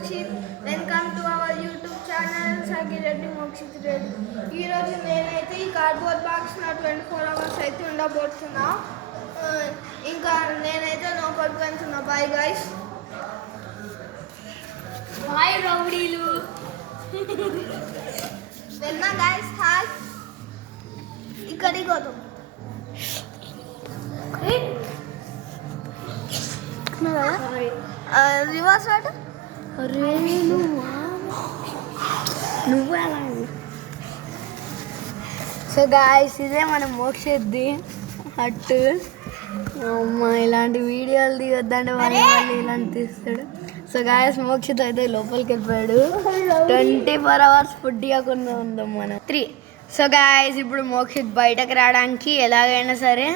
Mokshith. Welcome to our YouTube channel Sagireddy Mokshith Reddy. ఈరోజు నేనైతే ఈ కార్డ్బోర్డ్ బాక్స్ నా 24 hours అయితే ఉండబోతున్నా. ఇంకా నేనైతే లోపలికి వెళ్తున్నా. Bye guys. బాయ్ రౌడీలు. వెళ్నా గైస్. హాయ్. ఇక్కడికి పోతాం. రివర్స్ వాడు నువ్వు ఎలా. సో గాయస్ ఇదే మనం మోక్షిద్ది హట్టు. అమ్మ ఇలాంటి వీడియోలు దిగొద్దంటే మళ్ళీ ఇలాంటి తీస్తాడు. సో గాయస్ మోక్షిత్ అయితే లోపలికి వెళ్ళిపోయాడు. 24 hours ఫుడ్ ఇవ్వకుండా ఉందాం మనం 3. సో గాయస్ ఇప్పుడు మోక్షిత్ బయటకు రావడానికి ఎలాగైనా సరే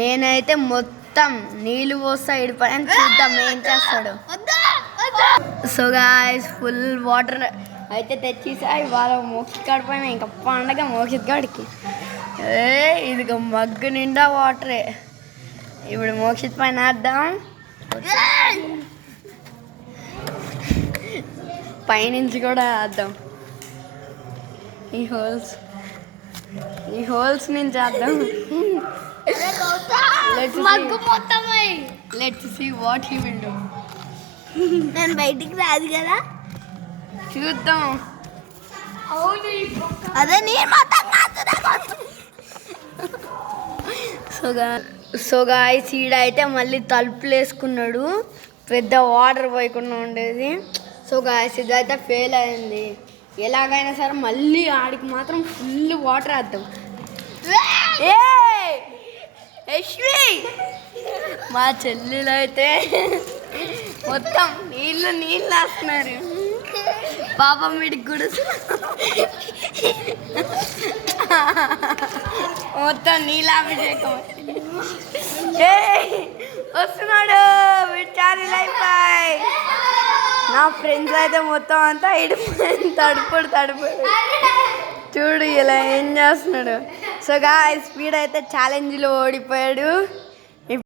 నేనైతే మొత్తం నీళ్ళు పోస్తా ఇడిపోయాను. చూద్దాం ఏం చేస్తాడు. సో గాయస్ ఫుల్ వాటర్ అయితే తెచ్చేసా ఇవాళ మోక్షిత్ కాడి పైన. ఇంకా పండగ మోక్షిత్ కాడికి. ఇదిగో మగ్గు నిండా వాటరే. ఇప్పుడు మోక్షిత్ పైన వేద్దాం. పైనుంచి కూడా వేద్దాం. ఈ హోల్స్ నుంచి వేద్దాం. Let's see what he will do. నేను బయటికి రాదు కదా. చూద్దాం. అదే నేను మొత్తం సో గాయ్స్ ఈడ అయితే మళ్ళీ తలుపులు వేసుకున్నాడు. పెద్ద వాటర్ పోయకుండా ఉండేది. సో గాయ్స్ ఇదైతే ఫెయిల్ అయింది. ఎలాగైనా సరే మళ్ళీ ఆడికి మాత్రం ఫుల్ వాటర్ వేద్దాం. మా చెల్లెలు అయితే మొత్తం నీళ్ళు వేస్తున్నారు. పాపం వీడికి గుడుసు మొత్తం నీళ్ళాభిషేకం వస్తున్నాడు. వీడు చాలా లైఫ్. నా ఫ్రెండ్స్ అయితే మొత్తం అంతా ఇడిపోయింది. తడుపుడు చూడు ఇలా ఏం చేస్తున్నాడు. సో గాయ్స్ స్పీడ్ అయితే ఛాలెంజ్లో ఓడిపోయాడు.